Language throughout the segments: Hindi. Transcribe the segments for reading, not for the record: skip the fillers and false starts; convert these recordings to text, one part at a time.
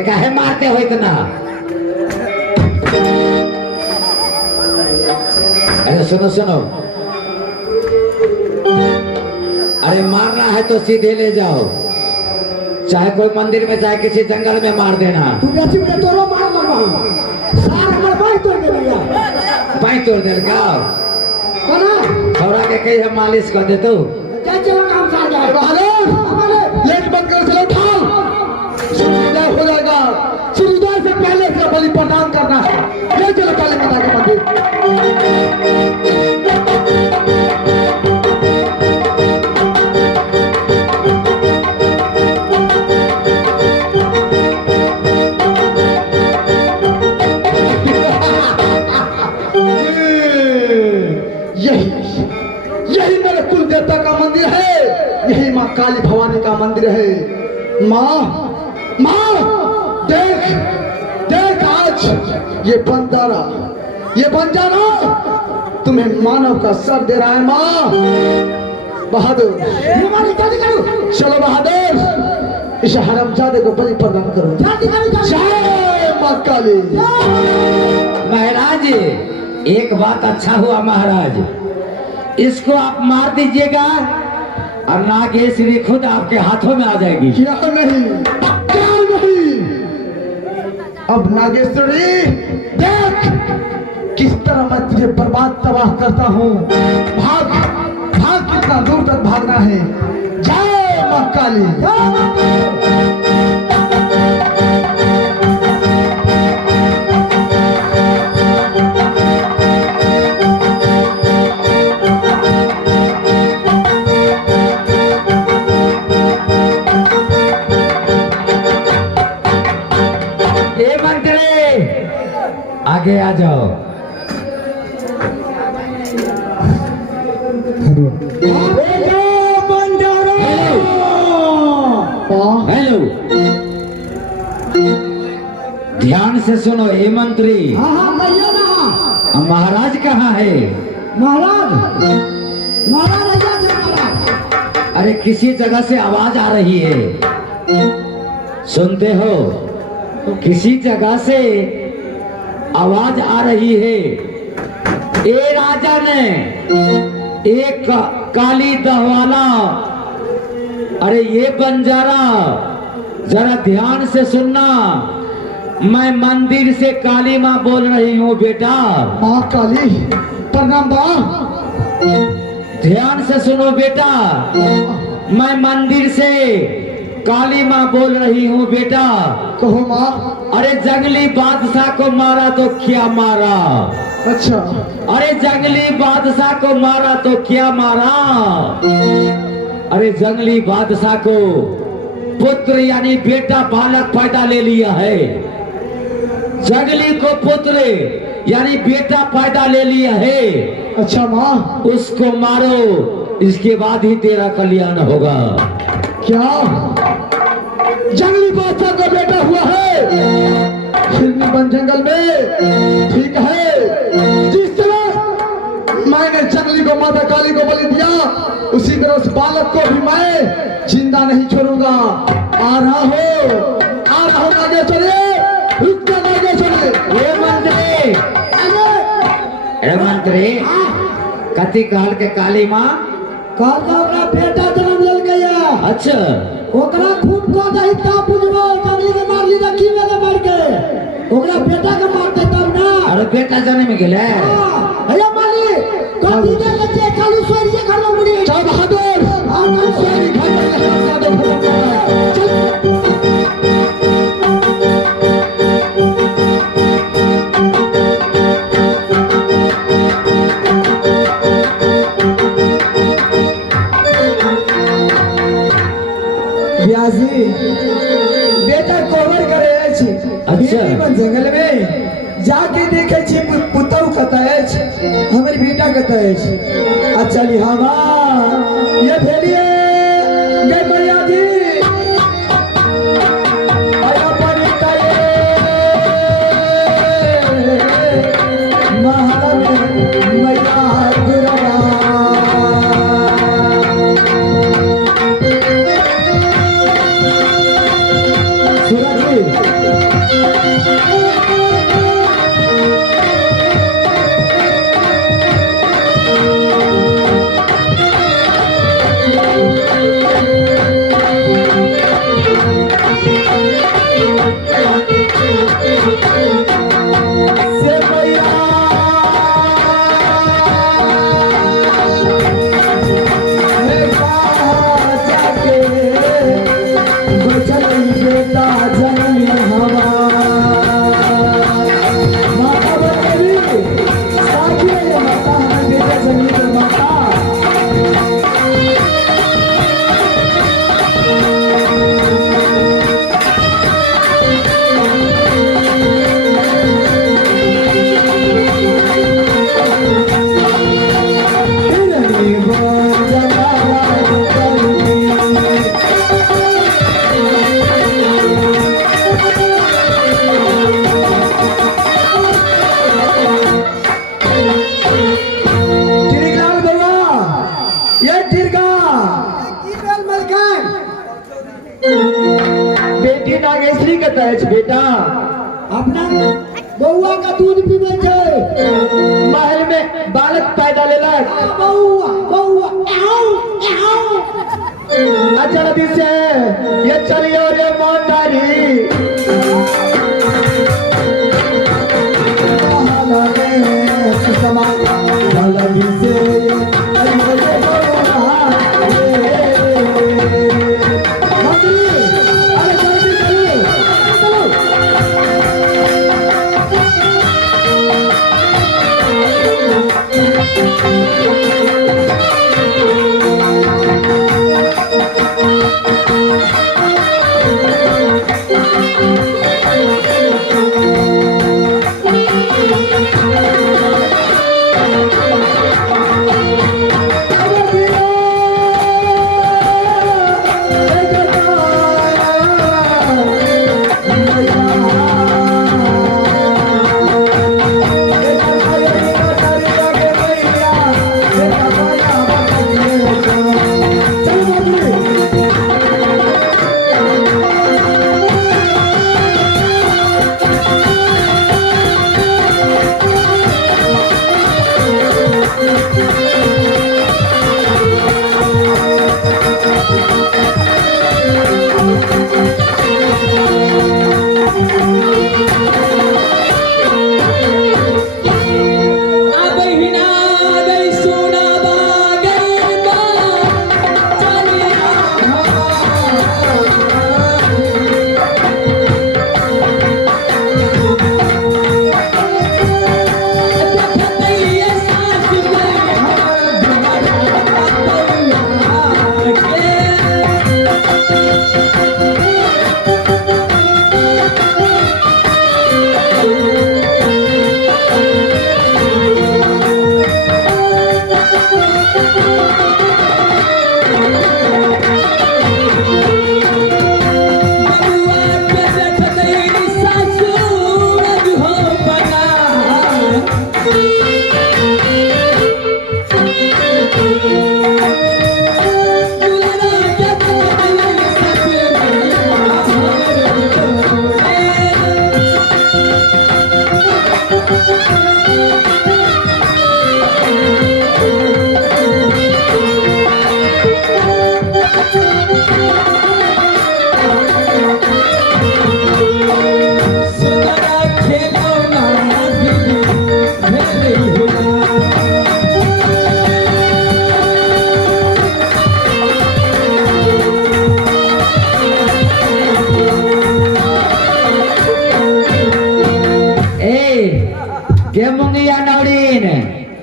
काहे मारते हो इतना? अरे सुनो सुनो, अरे मारना है तो सीधे ले जाओ, चाहे कोई मंदिर में चाहे किसी जंगल में मार देना। तू बेची में तोरो मार लगा सारा हमर बाई तोड़ दे दिया। बाई तोड़ दे क्या? कोना थोड़ा के कहीं हम मालिश कर दे तो क्या चलो काम सार जाए। बहादुर लेट बंद कर, चलो उठाओ, सूर्योदय हो जाएगा। सूर्योदय से पहले से बलि प्रदान करना है। ले चलो काली माता के मंदिर। यही मेरे कुल देवता का मंदिर है, यही माँ काली भवानी का मंदिर है। माँ माँ देख देख, आज ये बंजारा तुम्हें मानव का सर दे रहा है। माँ बहादुर, चलो बहादुर, इस हरामजादे को बलि प्रदान करो। जय माँ काली। महाराज एक बात अच्छा हुआ महाराज, इसको आप मार दीजिएगा और नागेश्वरी खुद आपके हाथों में आ जाएगी। क्या नहीं, क्या नहीं। अब नागेश्वरी देख किस तरह मैं तुझे बर्बाद तबाह करता हूँ। भाग भाग, कितना दूर तक भागना है। जय माँ काली। आगे आ जाओ। हेलो, ध्यान से सुनो हे मंत्री। महाराज कहाँ है? महाराज अरे किसी जगह से आवाज आ रही है, सुनते हो? किसी जगह से आवाज आ रही है। ए राजा ने एक काली दहवाला, अरे ये बंजारा जरा ध्यान से सुनना, मैं मंदिर से काली माँ बोल रही हूँ बेटा। माँ काली प्रणाम। ध्यान से सुनो बेटा, मैं मंदिर से काली माँ बोल रही हूँ बेटा। कहो माँ। अरे जंगली बादशाह को मारा तो क्या मारा? अच्छा। अरे जंगली बादशाह को मारा तो क्या मारा? अरे जंगली बादशाह को पुत्र यानी बेटा बालक पैदा ले लिया है। जंगली को पुत्र यानी बेटा पैदा ले लिया है। अच्छा माँ। उसको मारो, इसके बाद ही तेरा कल्याण होगा। क्या जंगली बादशाह का बेटा हुआ है हिरनी बन जंगल में? ठीक है, जिस तरह मैंने जंगली को माता काली को बलि दिया, उसी तरह उस बालक को भी मैं जिंदा नहीं छोड़ूंगा। आ रहा हो नागेश्वरी, रुक जा नागेश्वरी। ये मंत्री, अरे मंत्री कथी काल के काली माँ? काल का अपना बेटा जन्म ले गया। अच्छा, ओकरा खून को दही ता बुझबो, जंगली के मार ली त की में मार के ओकरा बेटा के मारते तब ना। अरे बेटा जन्म गेले। अरे माली कथी दे के कालू सोरिए घर में मुड़ी। चल बहादुर, आ कालू सोरी घर में लगा दो। व्यासी बेटा कोवर करे अछि। अच्छा, जंगल में जाके देखे छी पुतौ कतय अछि, हमर बेटा कतय अछि। अच्छा लिहावा ये भेलिए बउआ का दूध पीबे छै महल में बालक पैदा लेलक बउआ बउआ अच्छा नदी से ये चलियो रे मोटारी जल्दी से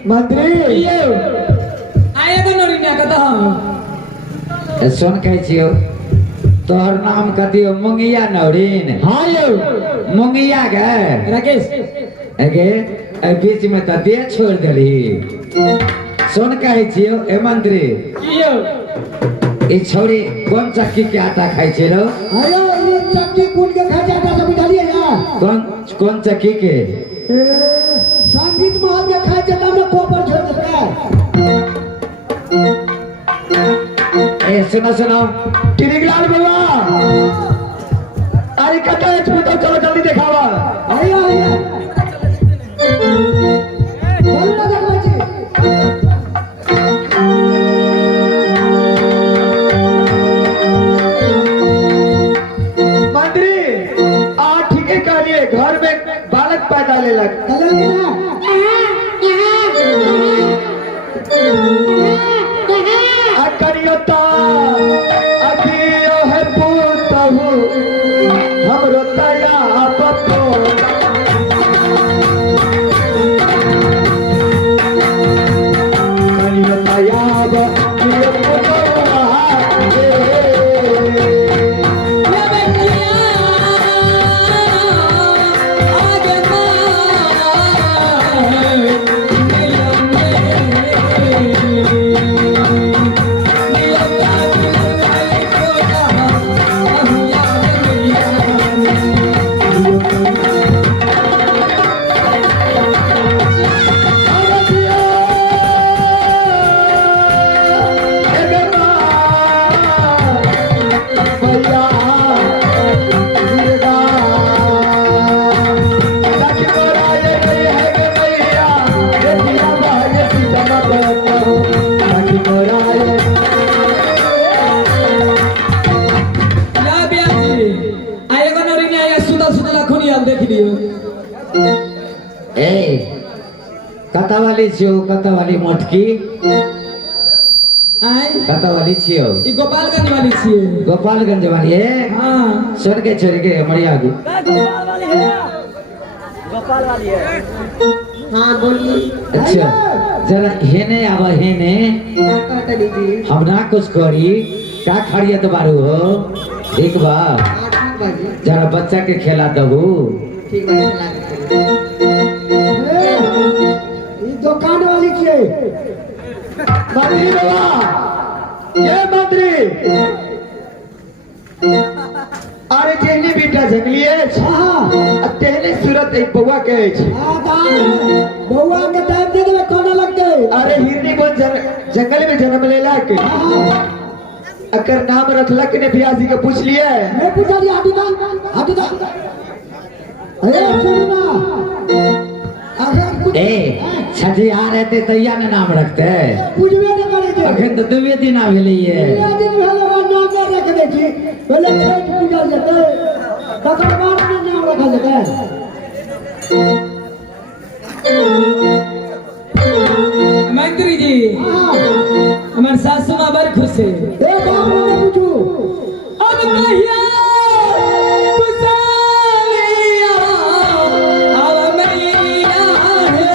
मंत्री आए तो नौरी ना कहता हम सुन कह छियो तोहर नाम कथियो मुंगिया नौरीन हाँ यो मुंगिया गे राकेश अगे बीच में तो दे छोड़ दली सुन कह छियो ए मंत्री यो ई छोरी कौन चक्की के आटा खाई छे रो आयो ये चक्की कूट के खा जाता सब डालिए यार कौन चक्की के संगीत महल के खा जाता में कोपर छोड़ देता ए सुनो टिरिगलाल बाबा अरे कटा है तुम तो चलो जल्दी दिखावा आयो आयो बोलो ना देखो जी मंत्री आ ठीक है कहिए घर में बालक पैदा ले लग करियोता अभियो है पूतहु हमरो तया बतो करियोता याब ये पुतवा ए कतवाली छियो कतवाली मोटकी आए कतवाली छियो ई गोपालगंज वाली छिए गोपालगंज वाली है हाँ सुन के छोड़ के हमारी आगे हाँ बोलिए अच्छा जरा हेने अब हेने हम ना कुछ करी का खड़िया तो बारू हो ठीक बा जरा बच्चा के खेला दबू दुकान वाली के मंत्री बाबा ये मंत्री अरे जेने बेटा जंगली है हाँ तेने सूरत एक बउआ के बउआ के टाइम दे देवे कोना लगते अरे हिरनी को जंगल में जन्म लेला के अगर नाम रखला के ने बियासी के पूछ लिए मैं पूछा दिया हटी दा अरे सुनो ना अगर कुछ ए छठी आ रहते तैया ने नाम रखते पूछबे न करे थे अखन तो दुबे दिन आ भेलै ये दिन भेले बा नाम न रख दे छी पहले छठ पूजा जते तकर बाद में नाम रखल जते मंत्री जी हां हमार सासू मां बड़ खुश है ए बाप रे पूछू अब कहिया कुशलिया अब मैया है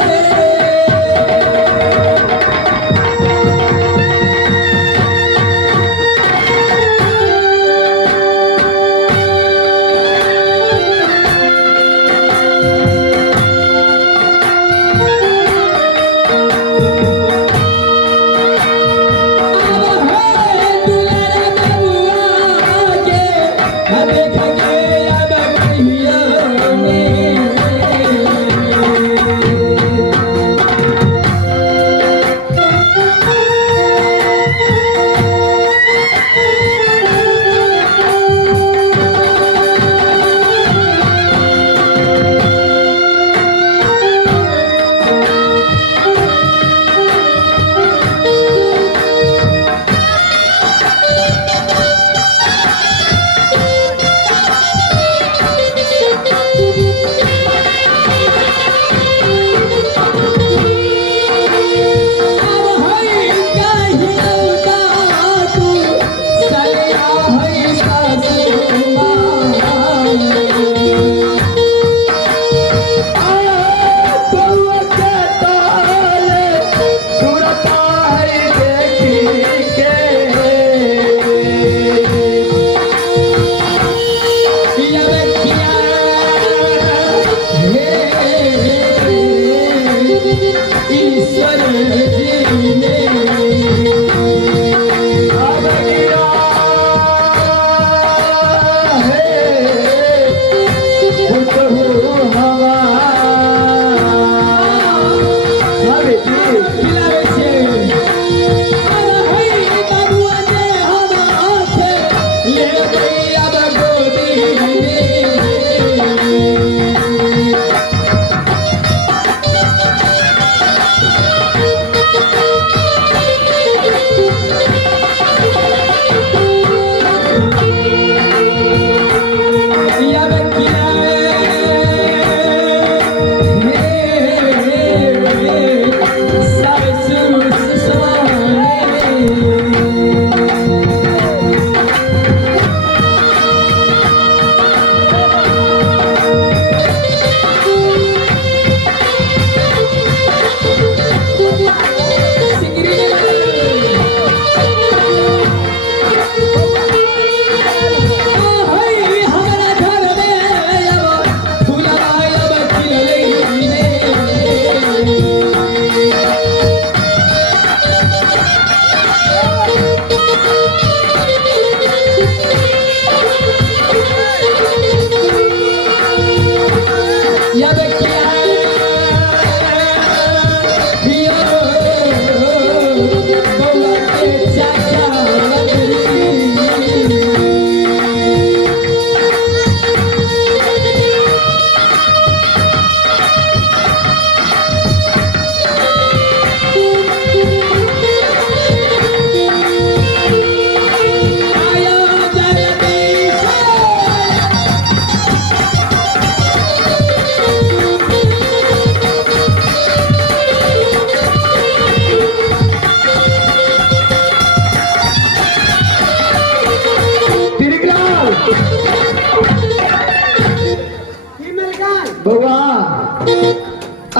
बउआ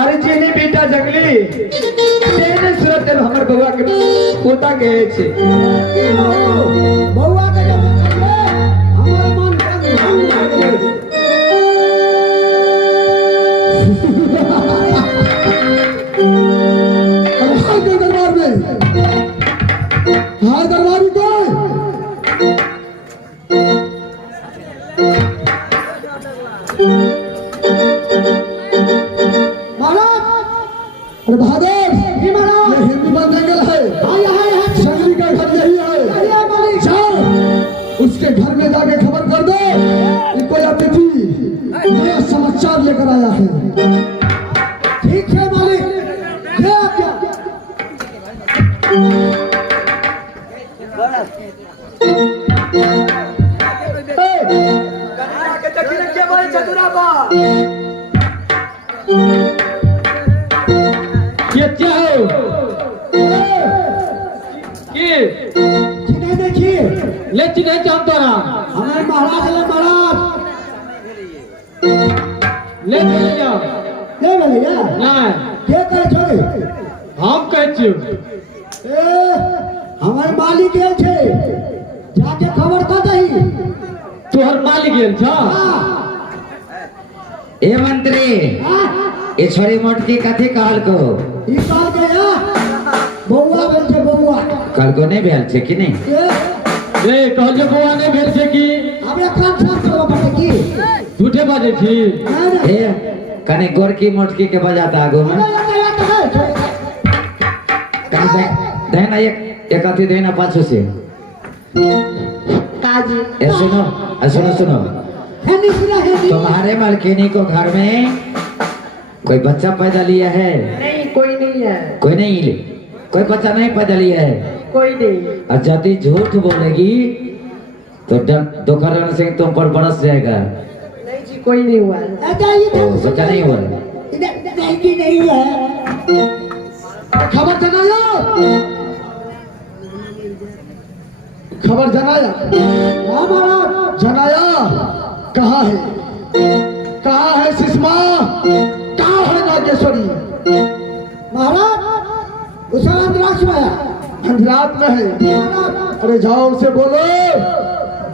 अरे जेने बेटा जंगली तेने सूरत जब हमर बउआ के पोता कहे छे बउआ के जब हमर मन भंग गेल अरे हाय के दरबार में हाय दरबारी को महाराज अरे बहादुर जी महाराज ये हिंदू बन जंगल है हाय हाय हाय जंगली का घर यही है ये मालिक जाओ उसके घर में जाके खबर कर दो कि कोई अतिथि नया समाचार लेकर आया है ठीक है मालिक ये आज्ञा ये क्या हो ये जिन्हें देखिए ले चिन्ह जानता ना हमारे महाराज ले महाराज ले चले जाओ ये भैया ना के करे छोड़े हम कहै छियो ए हमारे मालिक गेल छे जाके खबर कर दही तोहर मालिक गेल छ ए मंत्री ए छोरी मोटकी कथी कहल को ई कह गया बउआ गेल छे बउआ कल को नहीं भेल छै कि नहीं ए ए कहल जे बौआ नहीं भेल छै कि हमरा कान साफ करबा पड़े की झूठे बाजे छी नहीं ए कने गोरकी मोटकी के बजाता आगो में कने देना एक अथी देना पाछू से काजी ए सुनो सुनो है नहीं सुना है नहीं तुम्हारे मालकिनी को घर में कोई बच्चा पैदा लिया है नहीं कोई नहीं है कोई नहीं ले कोई बच्चा नहीं पैदा लिया है कोई नहीं और यदि झूठ बोलेगी तो दोकरण सिंह तुम पर बरस जाएगा। नहीं जी कोई नहीं हुआ अच्छा ये बच्चा नहीं हुआ नहीं कि नहीं है खबर जनाया खबर जनाया हां महाराज जनाया कहाँ है सुषमा कहाँ है नागेश्वरी महाराज उस अंतराक्ष में है अंधरात में है महाराज अरे जाओ उसे बोलो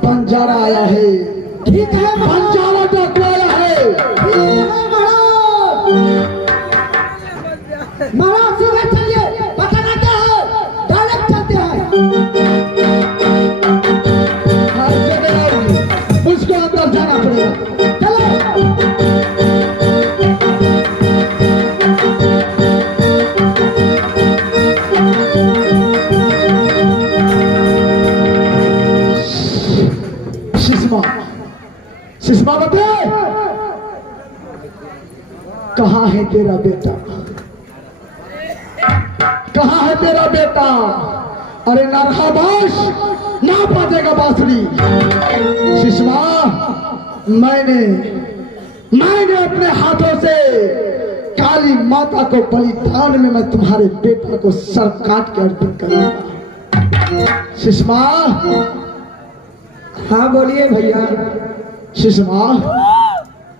बंजारा आया है ठीक है महाराज बंजारा डाकू आया है ठीक है महाराज महाराज सुबह चलिए पता ना क्या है डायरेक्ट चलते हैं हाँ, जगह आओगी। उसको अंदर जाना पड़ेगा चलो सुषमा सुषमा बते कहाँ है तेरा बेटा कहाँ है तेरा बेटा अरे नरहाबाश ना बाजेगा बांसुरी सुषमा मैंने अपने हाथों से काली माता को बलिदान में मैं तुम्हारे बेटा को सर काट के अर्पित करूंगा सुषमा हाँ बोलिए भैया सुषमा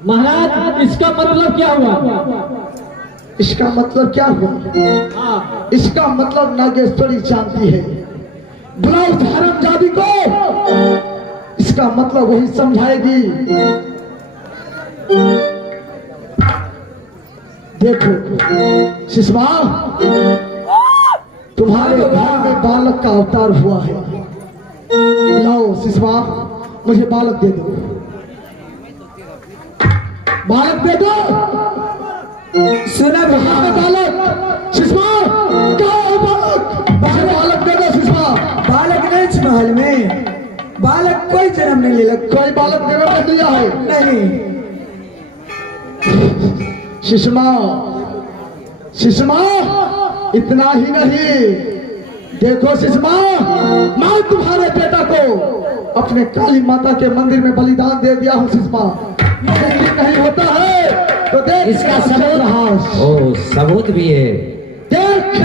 महाराज इसका मतलब क्या हुआ? इसका मतलब क्या हुआ हाँ इसका मतलब नागेश्वरी जानती है बुलाओ हरामजादी को इसका मतलब वही समझाएगी देखो सुषमा तुम्हारे घर में बालक का अवतार हुआ है लाओ सुषमा मुझे बालक दे दो बालक दे दो सुना कहाँ है बालक सुषमा कहाँ है बालक मुझे बालक दे दो सुषमा बालक नहीं महल में बालक कोई जन्म नहीं ले कोई बालक देवे में दिया है नहीं सुषमा सुषमा इतना ही नहीं देखो सुषमा मैं तुम्हारे बेटा को अपने काली माता के मंदिर में बलिदान दे दिया हूँ सुषमा लेकिन नहीं होता है तो देख इसका सबूत ओ सबूत भी है देख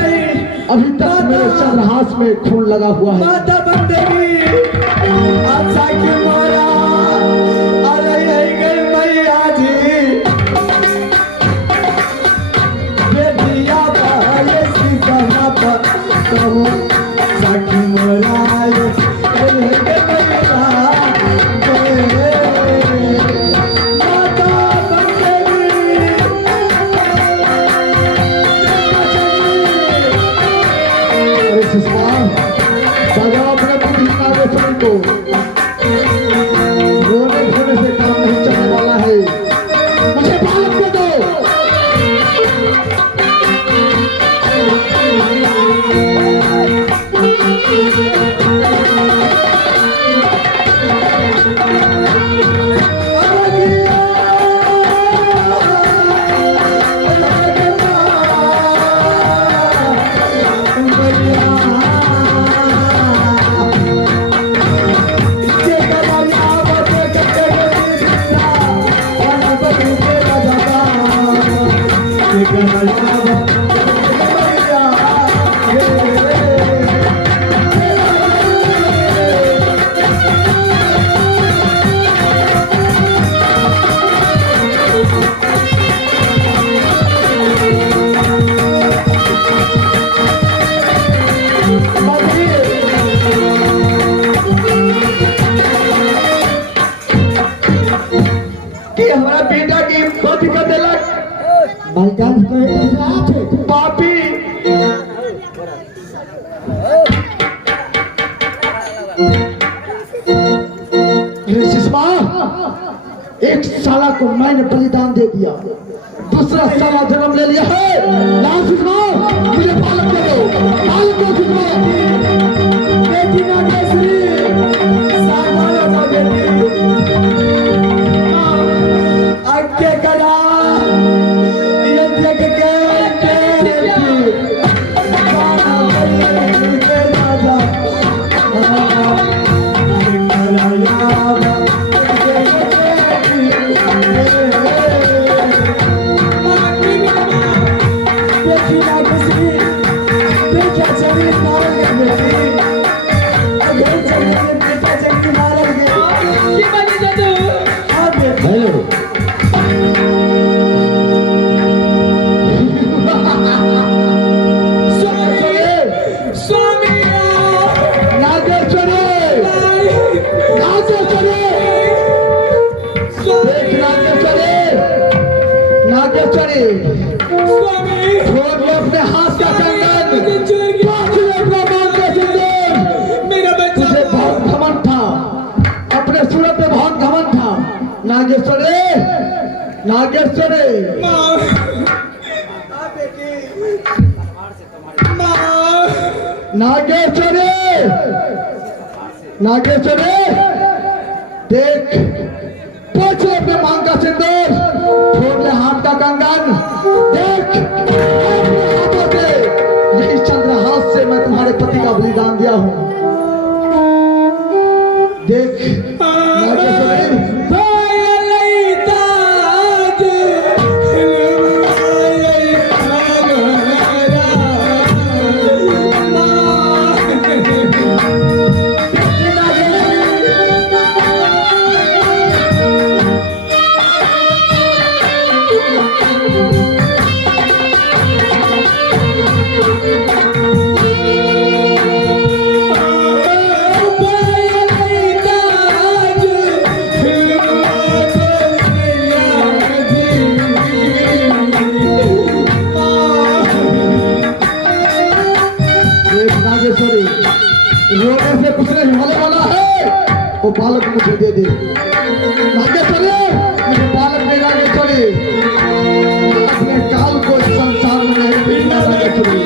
अभी तक मेरे चंद्रहास में खून लगा हुआ है माता बंदेवी अच्छा क्यों मोरा अरे यही गई मैया जी कहूँ सखी मोराय माता बंदेवी अरे सुषमा सजाओ अपने बुद्धि नागेश्वरी को रोने धोने से काम नहीं चलने वाला है मुझे बालक दे दो कि हमारा बेटा की कथी कर देलक बाईचांस कहे तो आप है पापी रे सुषमा एक साला को मैंने बलिदान दे दिया दूसरा साला जन्म ले लिया है ना सुषमा मुझे बालक दे दो बालक दो सुषमा बेटी नागेश्वरी साला ना बेटी आके करा ये देख के की बनी जादू हेलो स्वामी नागेश्वरी नागेश्वरी देख नागेश्वरी नागेश्वरी स्वामी छोड़ लो अपने हाथ का कंगन मुझे छोड़ के पाँच लोग को मांग के सिंदूर मेरा बच्चा तुझे बहुत घमंड था अपने सूरत में बहुत घमंड था नागेश्वरी नागेश्वरी माँ माँ नागेश्वरी नागेश्वरी देख पोछ ले अपने मांग का सिंदूर छोड़ ले हाथ का कंगन देख अपने हाथों से यही चंद्रहास से मैं तुम्हारे पति का बलिदान दिया हूँ देख नागेश्वरी रोने से कुछ नहीं होने वाला है वो बालक मुझे दे दे नागेश्वरी मुझे बालक नहीं नागेश्वरी अपने काल को इस संसार में नहीं भेजना नागेश्वरी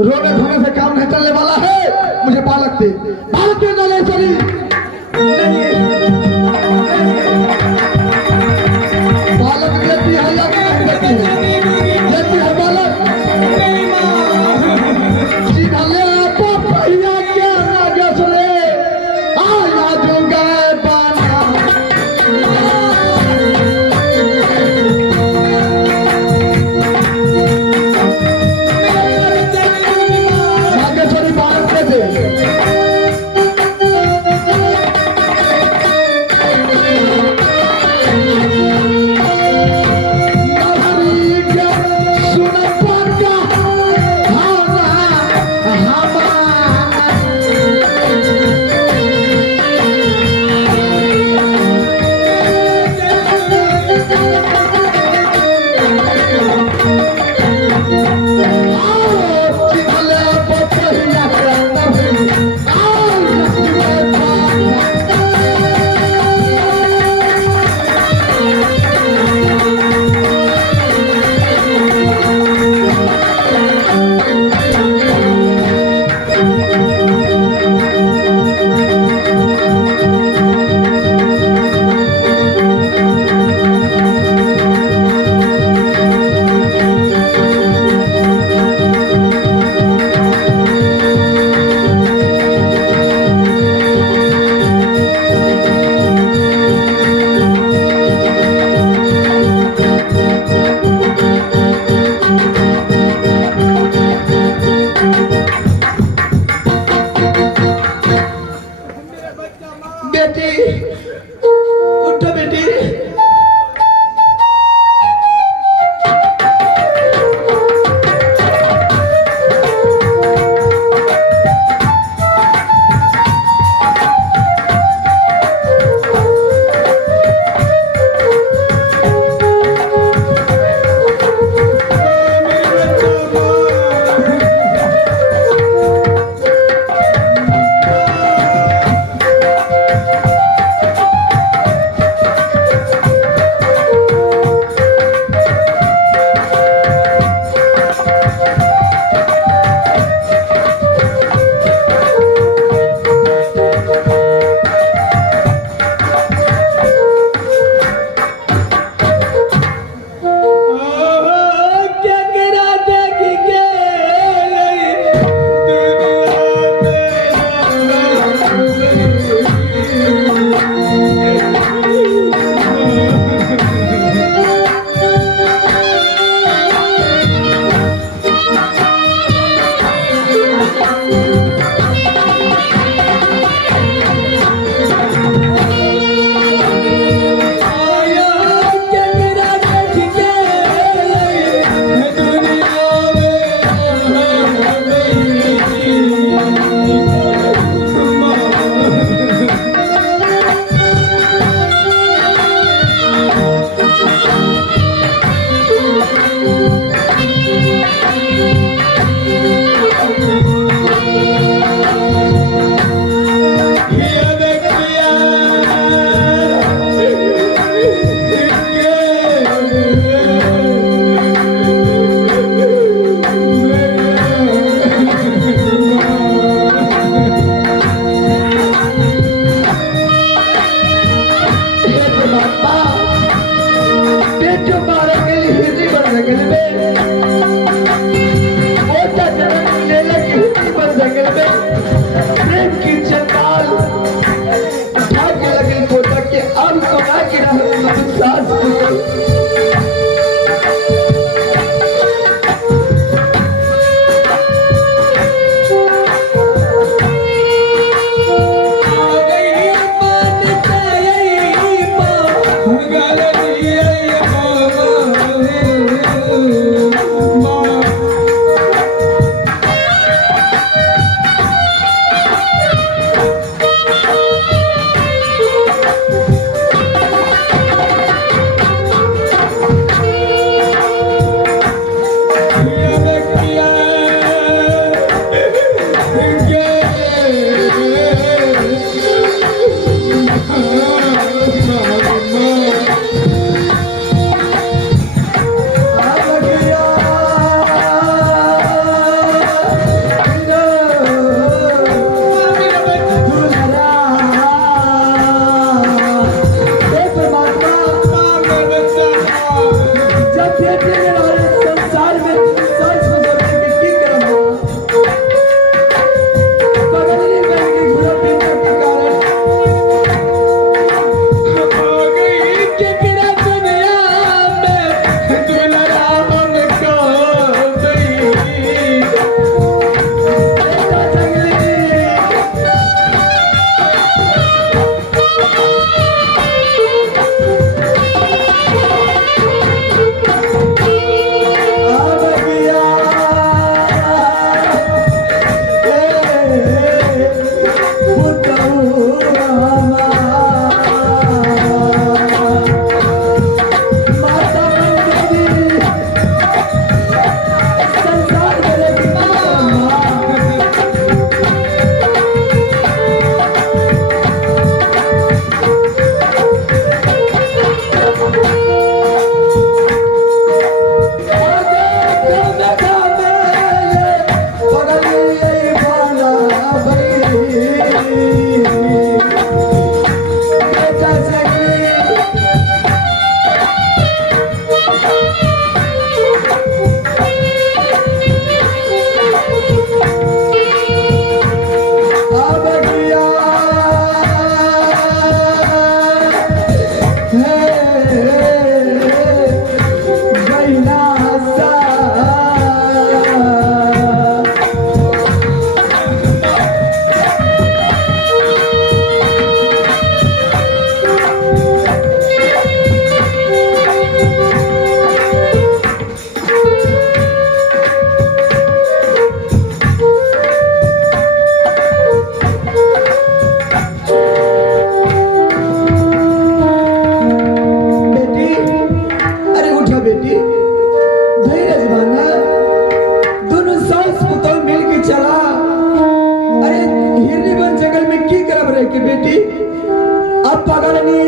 रोने धोने से काम नहीं चलने वाला है। मुझे बालक दे, बालक दे नाले चली। बालक देती है या नहीं देती है? देती है बालक। जिन्हले पपैया के नागे सुने आया जो गए बाना। नागेश्वरी बालक दे दे। बेटी उठो बेटी। करे कि बेटी अब पगड़नी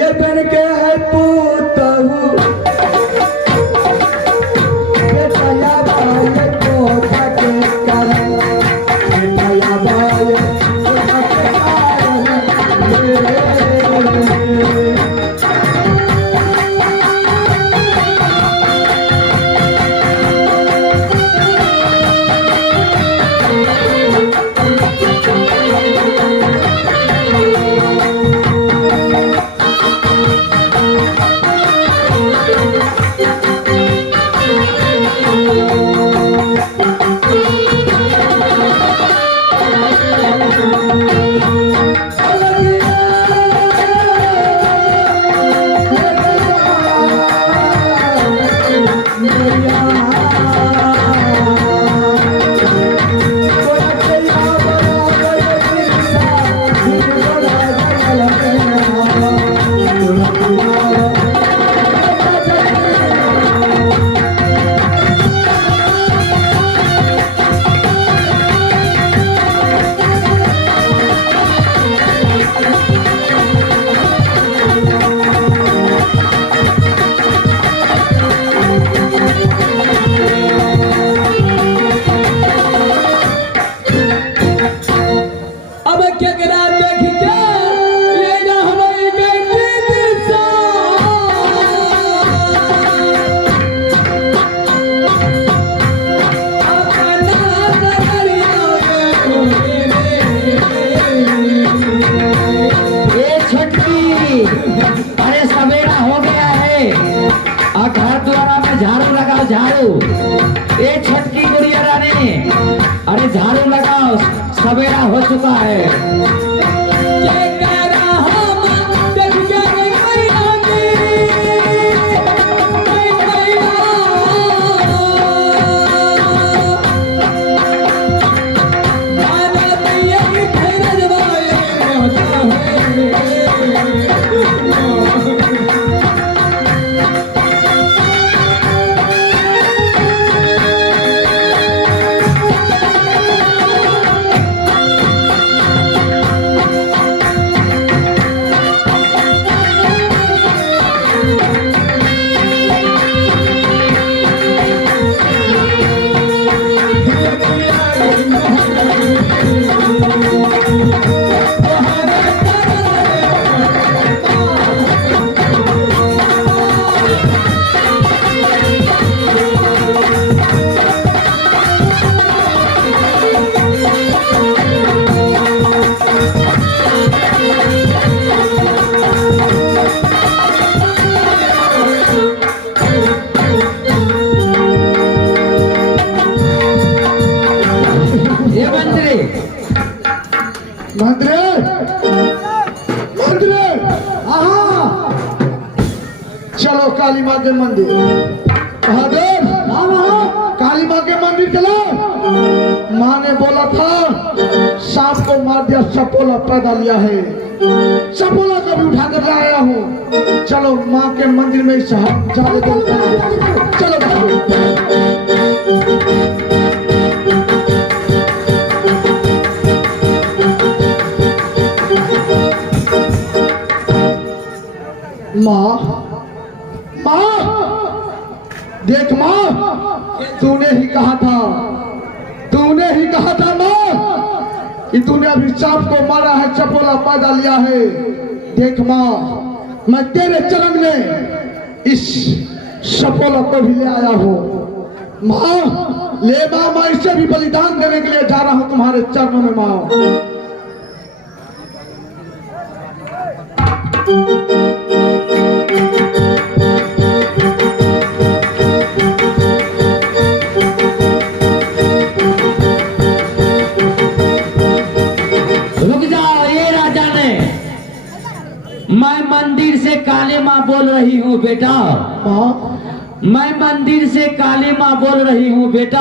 ये बन के है पूतहू बेटा या भाई को थके कर बेटा या भाई को थके कर झाड़ू ए छटकी गुड़िया रानी, अरे झाड़ू लगाओ, सवेरा हो चुका है। चलो काली माँ के मंदिर, महादेव काली माँ के मंदिर चलो। माँ ने बोला था सांप को मार दिया, सपोला पैदा लिया है, सपोला को भी उठा कर लाया हूँ। चलो माँ के मंदिर में चलो माँ देख माँ, तूने ही कहा था माँ कि तूने अभी सांप को मारा है, चपोला पैदा लिया है। देख माँ, मैं तेरे चरण में इस सपोला को भी ले आया हूँ। माँ ले माँ, मैं इसे भी बलिदान देने के लिए जा रहा हूँ तुम्हारे चरणों में माँ। मैं मंदिर से काली माँ बोल रही हूँ बेटा। मैं मंदिर से काली माँ बोल रही हूँ बेटा।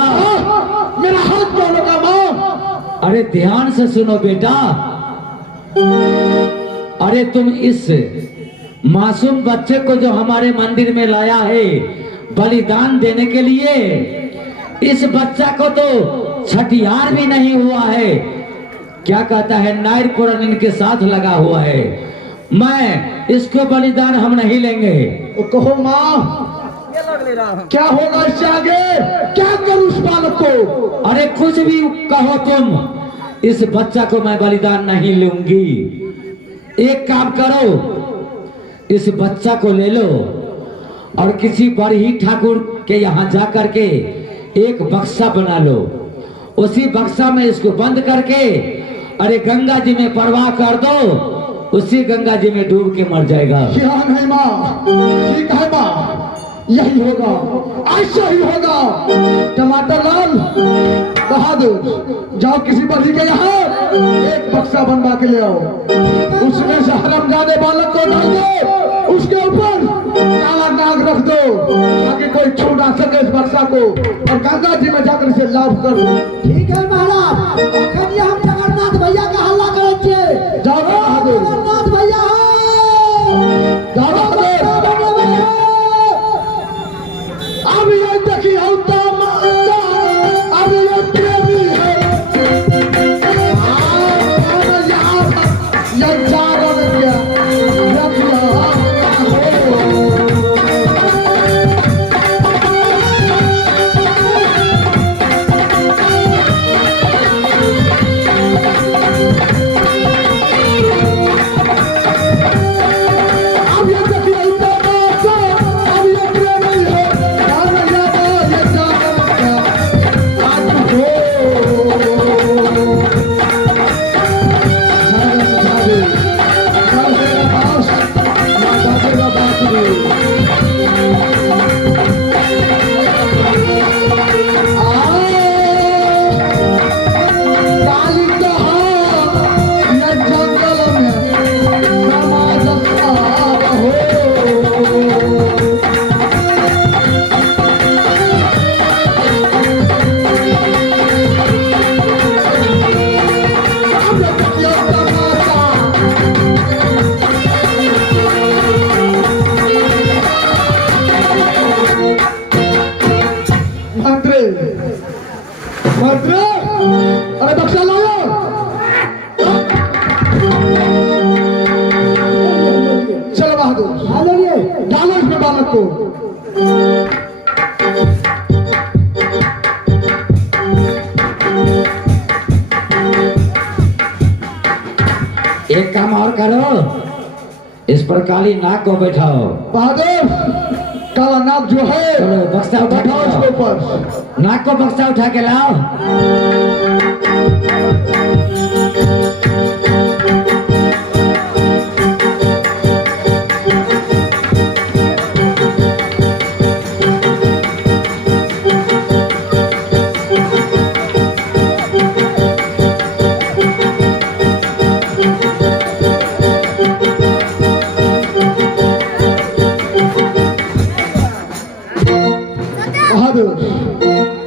मेरा हाथ बोलोगा माँ? अरे ध्यान से सुनो बेटा। अरे तुम इस मासूम बच्चे को जो हमारे मंदिर में लाया है बलिदान देने के लिए, इस बच्चा को तो छठियार भी नहीं हुआ है, क्या कहता है नायर पुराण इनके साथ लगा हुआ है। मैं इसको बलिदान हम नहीं लेंगे। वो कहो माँ क्या होगा इससे आगे, क्या करूं उस बालक को? अरे कुछ भी कहो तुम, इस बच्चा को मैं बलिदान नहीं लूंगी। एक काम करो, इस बच्चा को ले लो और किसी बड़ही ठाकुर के यहाँ जा करके एक बक्सा बना लो। उसी बक्सा में इसको बंद करके अरे गंगा जी में प्रवाह कर दो, उसी गंगा जी में डूब के मर जाएगा। यहाँ नहीं माँ, ठीक है माँ, यही होगा, ऐसा ही होगा। टमाटर लाल बहादुर जाओ किसी बड़ी के यहाँ एक बक्सा बनवा के ले आओ, उसमें से हरामजादे बालक को डाल दो, उसके ऊपर काला नाग रख दो ताकि कोई छू ना सके इस बक्सा को, और गंगा जी में जाकर इसे लाभ कर दो। ठीक है महाराज, अखन हम जगन्नाथ भैया का हल्ला करे छे। जाओ बहादुर, जगन्नाथ भैया जाओ बहादुर। अब ये देखिए होता माता, अब ये प्रेमी है। ये जागरण गया, अब ये देखिए होता माता, अब ये प्रेमी है। मंत्री, अरे बक्सा लाओ। चलो बहादुर, डालो इसमें बालक को। एक काम और करो, इस पर काली नाग को बैठाओ। बहादुर, काला नाग जो है चलो बक्सा उठा के बैठाओ इसके लाओ। ऊपर। नाग को बक्सा उठा के लाओ।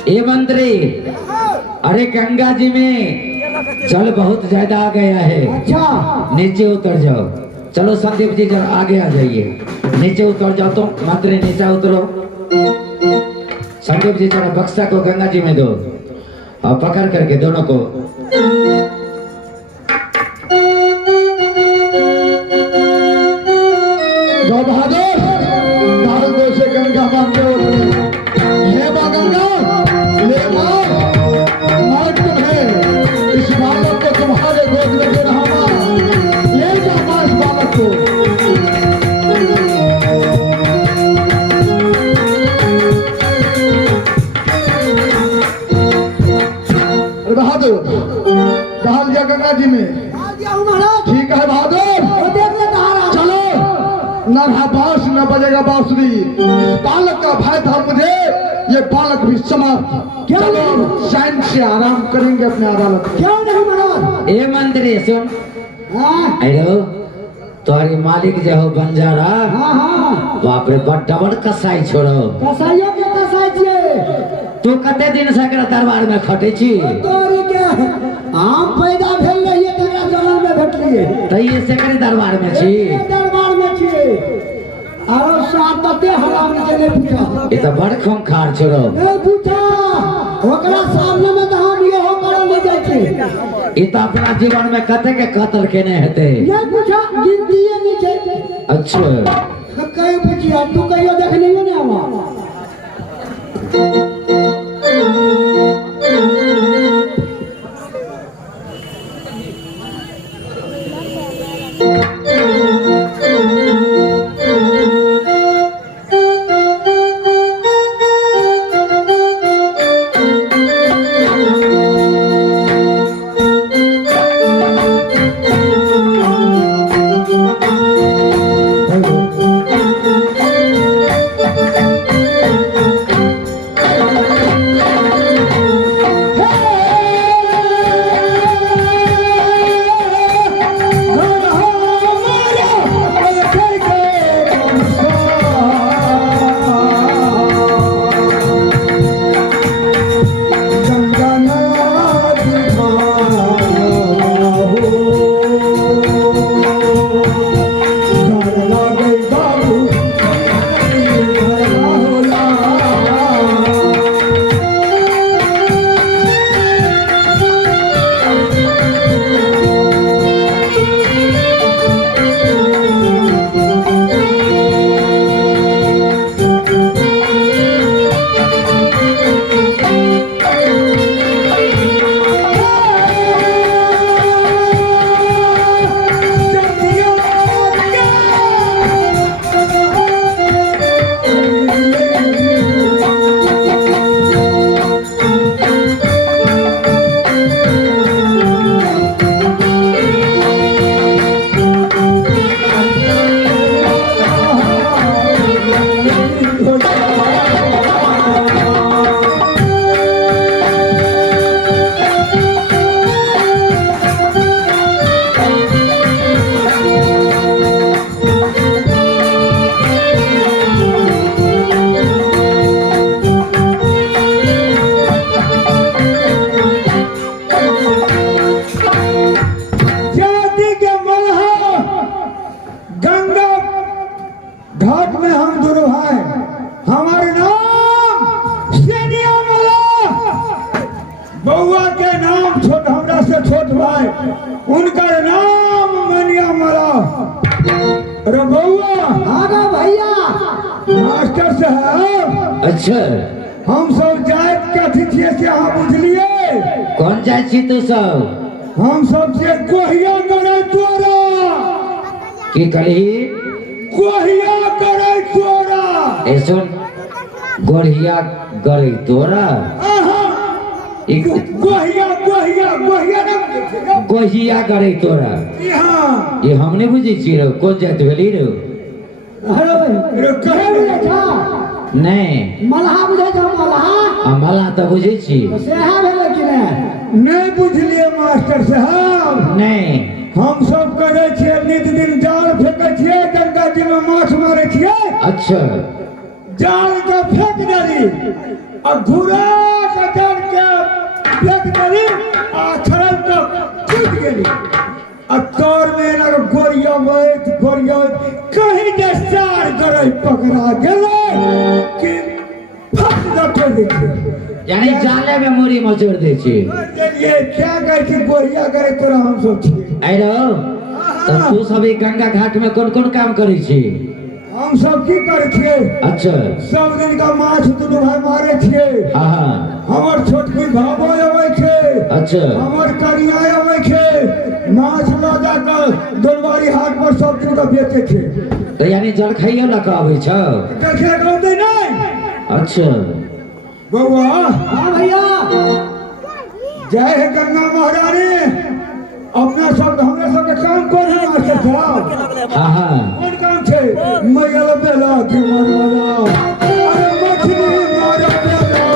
ए मंत्री, अरे गंगा जी में जल बहुत ज्यादा आ गया है। अच्छा, नीचे उतर जाओ। चलो संदीप जी जरा आगे आ जाइए, नीचे उतर जाओ। तुम मंत्री नीचे उतरो। संदीप जी जरा बक्सा को गंगा जी में दो और पकड़ करके दोनों को। जाओ बहादुर, डाल दो से गंगा माँ के ओर। हे माँ गंगा, ले माँ, माँ तुम्हें इस बालक को तुम्हारे गोद में दे रहा माँ। ले जाओ माँ इस बालक को। अरे बहादुर, डाल दिया गंगा जी में। डाल दिया हूँ महाराज। ठीक है बहादुर, वो देख ले कहाँ चलो। न रहा बांस न बजेगा बांसुरी। इस बालक का भय था मुझे, ये बालक भी समाप्त। चलो चैन से आराम करेंगे अपने अदालत में। क्यों नहीं महाराज? ए मंत्री सुन, हाँ अरे तुम्हारी मालिक जो हो बंजारा, हाँ हाँ, बाप रे बड़ डबल कसाई छोड़ो। कसाइयों के कसाई छिए। तू कते दिन से एकरा दरबार में खटे छी? तोरी के आम पैदा भेल रहिए तकरा जन्म में भेटलिए। तइये से करे दरबार में छी? दरबार में छिए। और सातते हराम के ने पूछा। ये तो बड़ खूंखार छोड़ो। नहीं पूछा, ओकरा सामने में तो हम ये हो करा ले जाए थे। ये तो अपना जीवन में कते के कत्ल केने हेते। नहीं पूछा गिनती है नीचे। अच्छा कहीं पूछिया तू कहियो देखने में नहीं आवा। उनका नाम मनिया मरा। अरे बउआ आगा भैया मास्टर साहब, अच्छा हम सब जात के अतिथि से अहाँ बुझलिए। कौन जाए छी तू सब? हम सब से कोहिया करे तोरा। की कही? कोहिया करे तोरा। ए सुन, गोढ़िया गरी तोरा। गोहिया गोहिया गोहिया ना गोहिया गरी तोरा। यहाँ ये हमने बुझी छी रो। कौन जात भेली रो? अरे कहे बुझे छा नहीं मलहा बुझे छा मलहा मला तो बुझे छी। सेहा भेले कि नहीं? नहीं बुझलिए मास्टर साहब। नहीं हम सब करे छिए नित दिन जाल फेंके छिए, गंगा जी में माछ मारे छिए। अच्छा जाल के फेंक देली और घुरा के जाल के फेंक देली आ छड़ल के टूट गेली। अब तोर में ना गोरिया कहीं जे सार गरई पकड़ा गेले कि फट दे देखिए। यानी जाले में मुरी मचोड़ दे छी। ये क्या कहै छी गोरिया करे तोरा हम सब छी। आइरो तो तू सब ई गंगा घाट में कौन कौन काम करी छी? हम सब की करे छिए? अच्छा सब दिन का माछ दुनू भाई मारे छिए। हाँ हमर छोटकी भाबो आवे छे। अच्छा हमर कनिया आवे छे। माछ ला जाकर दोलवारी हाट पर सब दिन का बेचे छे। तो यानी जल खाइयो ला कहबै छ? देखे कहते नहीं। अच्छा बउआ हां भैया जय है गंगा महारानी। अपना सब हमरा सब के काम कोन है मास्टर साहब? हाँ हाँ कौन काम छे? मैयल बेला की मरवाला। अरे मछली मारे बेला।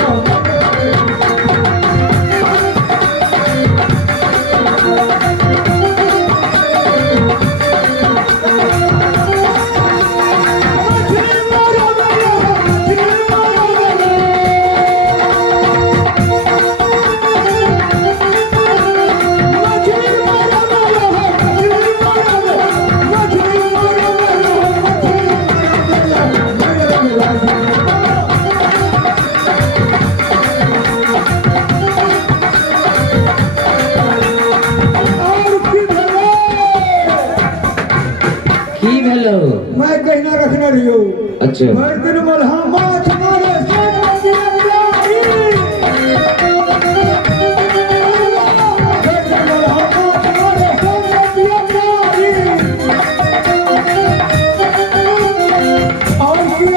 जहिना रखने रहियो अच्छा भर दिन मलहा माछ मारे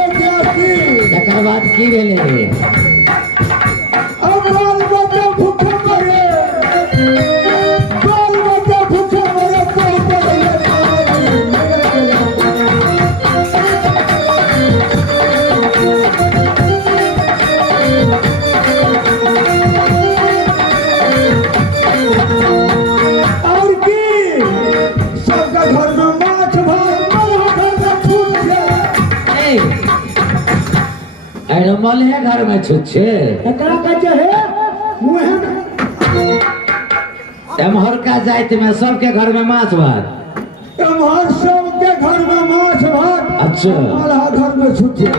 तकर बाद की भेलै अब बाल बच्चा भूखे मरे बाल बच्चा भूखे मरे और की सबका घर में माछ भात मलहा घर में छूट गया अरे मल है घर में छूट छे एकरा कहते है मुँह में एम्हर का जाइत में सबके घर में माछ भात एम्हर सबके घर में माछ भात अच्छा मलहा घर में छूट गया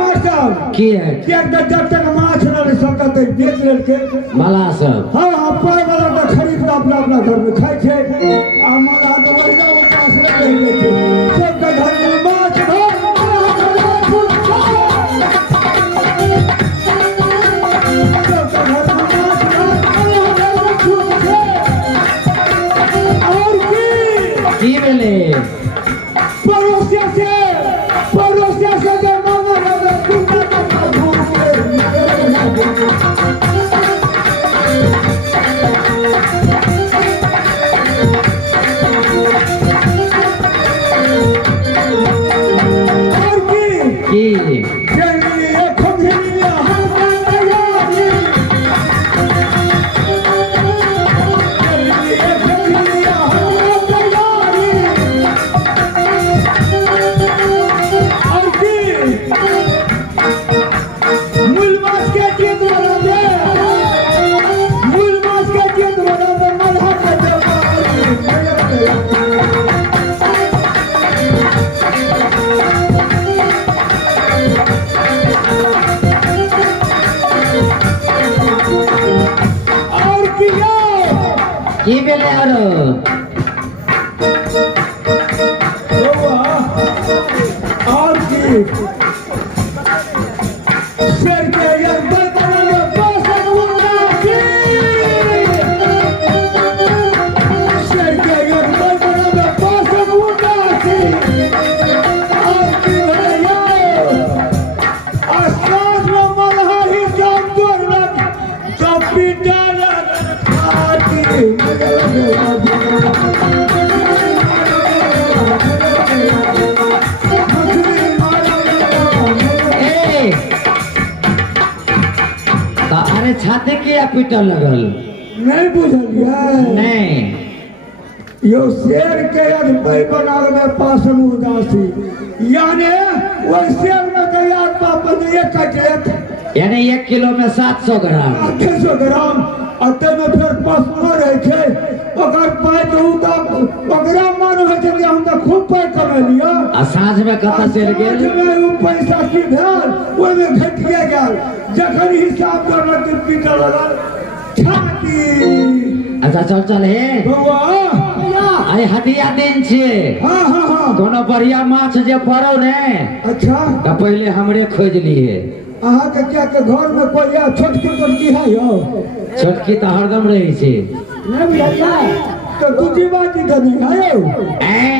मास्टर की है कियाक तऽ जब तक माछ न रहे सबका तऽ बेच लेलकै मला सब हाँ हाँ पाय वाला तऽ खरीद कऽ अपना अपना घर में खाइ छै आ मलहा तऽ बढ़िया उपास रह जाइ छै सबके घर में माछ भात मलहा घर में छूट सबके घर में माछ भात मलहा घर में छूट छै और की भेलै पड़ोसिया से जे मांगा लगा कुत्ता का घूम और की जंगली खोखलिया हम तैयारी जंगली खोखलिया हम तैयारी और की मूल माछ के चेत बना दे मूल माछ के चेत बना दे मलहा के दे और किया की भेलै आरो और की शेर के अंदर बना पासन उड़ाती शेर के अंदर बना पासन उड़ाती और की भैया आसमान में मलहा ही जान तोड़लक तो पिटालक आती ए तऽ अरे छाते किया पीटल लगल नहीं बुझलिए नहीं यो शेर के अधपै बनावे में पासन उदासी यानी वो शेर में गया पापन एक कटलेट यानी 1 किलो में 700 ग्राम 800 ग्राम अते में फिर पसनो रहे छे ओकर पाय तो उता ओकरा मानो है जे हम तो खूब पाय कमा लियो आ साँझ में कतऽ चलि गेल में उ पैसा की भेल ओइ में घटिए गेल जखन हिसाब करलक कि पीटल लगल छाती अच्छा चल चल हे बौआ आइ हटिया दिन छियै हाँ हाँ हाँ कोनो बढ़िया माछ जे पड़ौ ने अच्छा तऽ पहिले हमरे खोज लिए अहाँ के क्या के घर में कोई या छोटकी छोटकी है यो छोटकी तऽ हरदम रहै छै नहीं बुझलिया तो दूजी बाजी तो नहीं है यो ऐं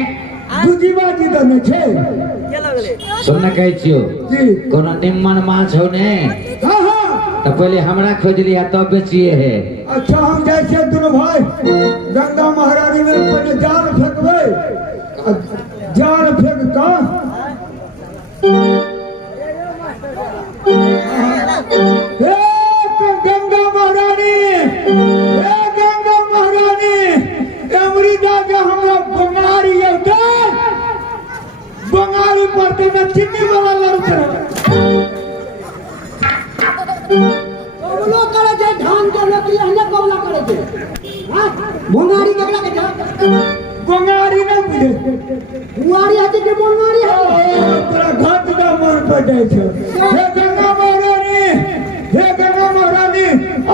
दूजी बाजी तो नहीं छे सुन न कहै छियौ जी कोनो निम्मन माछ हो ने हाँ हाँ तऽ पहिले हमरा खोज लिया तब बेचिए हे अच्छा हम जाए छे दोनों भाई गंगा महारानी में पहले जाल फेंकबे जाल फेंक का हे गंगा महारानी एमरी जाके हमरा बंगारी है बंगारी पर तो मैं चिन्नी वाला लड़ते कबलो करे छै धान के लोग लहने कबला करे छै हां भोंगारी केकरा के छै बंगारी नहीं बुझे बुआरी हती के बोलमारी है तोरा घाट का मन पड़े छे हे गंगा महारानी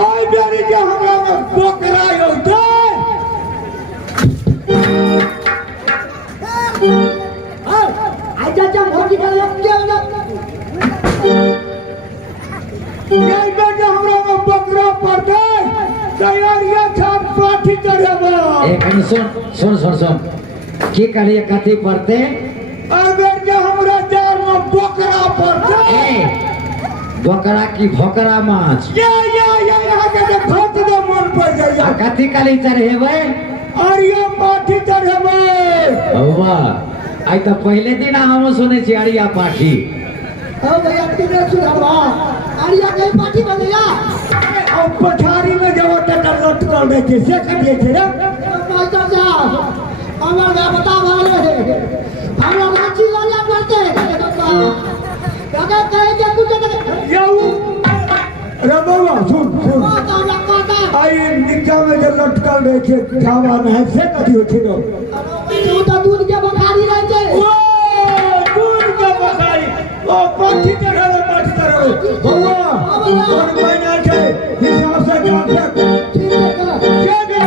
आई बेरी के हमरा में पोकरा हो नहीं बेटा हमरा में बकरा पड़ते तैयारियां छाप पाठी करबो एक मिनट सुन सुन सुन सुन की कहलिए कथी पढ़ते अगर जे हमरा जाल में बकरा पड़ते बकरा की भोकरा माछ या यहाँ के जे खत दे मन पड़ आ जाइए कथी कहली चढ़ेबै अरिया पाठी चढ़ेबे हौवा आई तो पहले दिन हम सुने छी अरिया पाठी ओ भैया किने सुनबा अरिया के पाठी बनेला और पछाड़ी में जब टटा लटकल रहे छे से कटिए छे रे मास्टर साहब हमरा का बता भाले हमरा रांची वाला पड़ते काका कहे जे कुछ जाऊ रे बाबा सुन आई निका में जो लटकल रहे छे खावा में से कटिए छे रो तू तो दूध के बखारी रहे छे ओ दूध के बखारी ओ पाठी चढ़े बाबा और महीना छे हिसाब से काम से ठीक है जे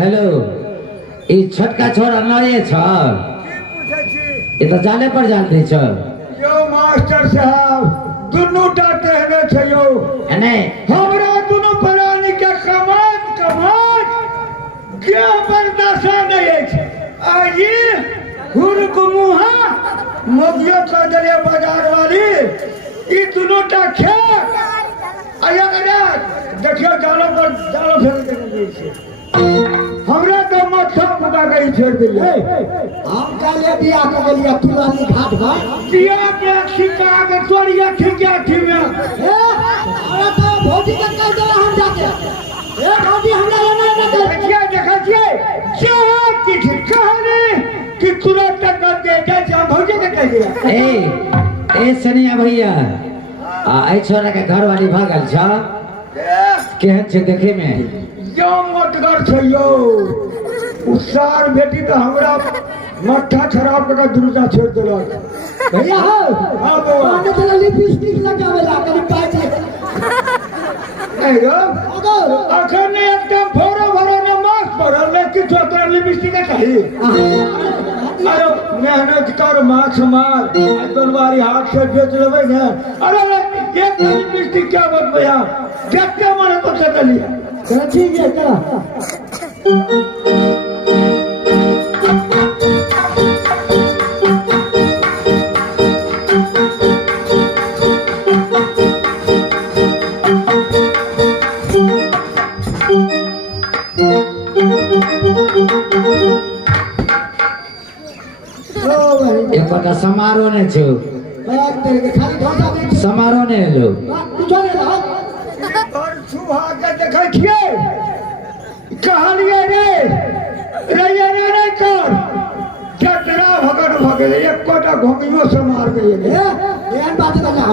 हेलो ई छोटका छोरा नए छ ये तो जाले पर जानते छ यो मास्टर साहब दुनू टा कहने छे यो एने हमरा दुनू प्राणी के कमात के बर्दाश्त नहीं है आ ये हुरकुमुहा मोगियो का दरिया बाजार वाली ई दुनू टा खे आया गया देखियो जालो फेंक देने छे हमरा तो माथा फुका गई छोड़ दिए हम काले बिया के गेलिया तुलानी घाट पर बिया के छिका के तोरिया ठिकिया ठिमे हमरा तो भौजी के कह दे हम जाके ए भौजी हमरा लेना ना देखिए क्या कहानी कि तुरंत तक दे जा भौजी के कह दिया ए सनिया भैया आ छोरा के घर वाली भागल छ केहन छै देखे में यो मतगर छै यो उसार बेटी तो हमरा मट्ठा खराब करके दुर्गा छोड़ देलक भैया हो हां बाबा आने चला लिपस्टिक लगावेला कनी पाइच ए रो अखन एकदम भरो न मास्क पड़ल लेकिन छोकरा लिपस्टिक कही अरे मेहनत कर माछ मार दोनवारी हाथ से बेच लेबै ने अरे एक लिपस्टिक क्या बात भैया देखते मन तो कर लिया चलो ठीक है चलो एक बार समारोह ने छो खाली ढोसा दे समारोह ने लो कुछ नहीं रहा और सुहा के देखै छियै कहलिए रे रैया नहीं कर जटरा भगन भगले एक कोटा घोंगियो से मार गए एहन बात करना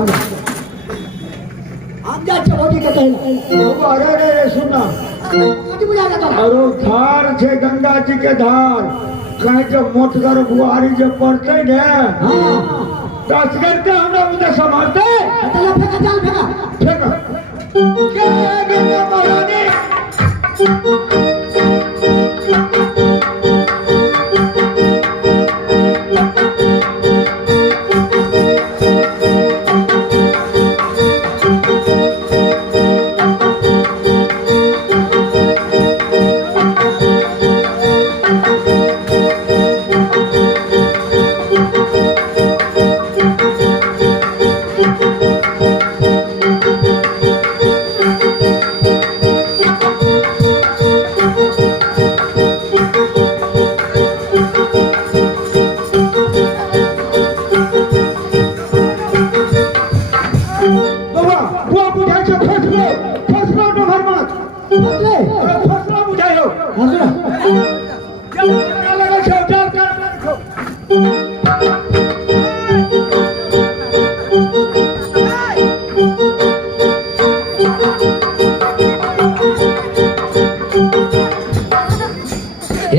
हम जा चबोटी के कहला अरे सुनना कथि बुझा जाता अरे धार छे गंगा जी के धार कहीं जब मोटगर बुआरी जब पड़ते ने हां 10 घंटे हमरा उधर संभालते चला फेंका जाल फेंका क्या गंगा महारानी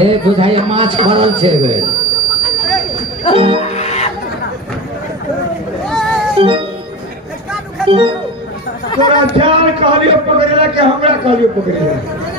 ए बुझाई माछ फड़ल छे बेर तोरा जाल कहलियो पकड़ेला के हमरा कहलियो पकड़ेला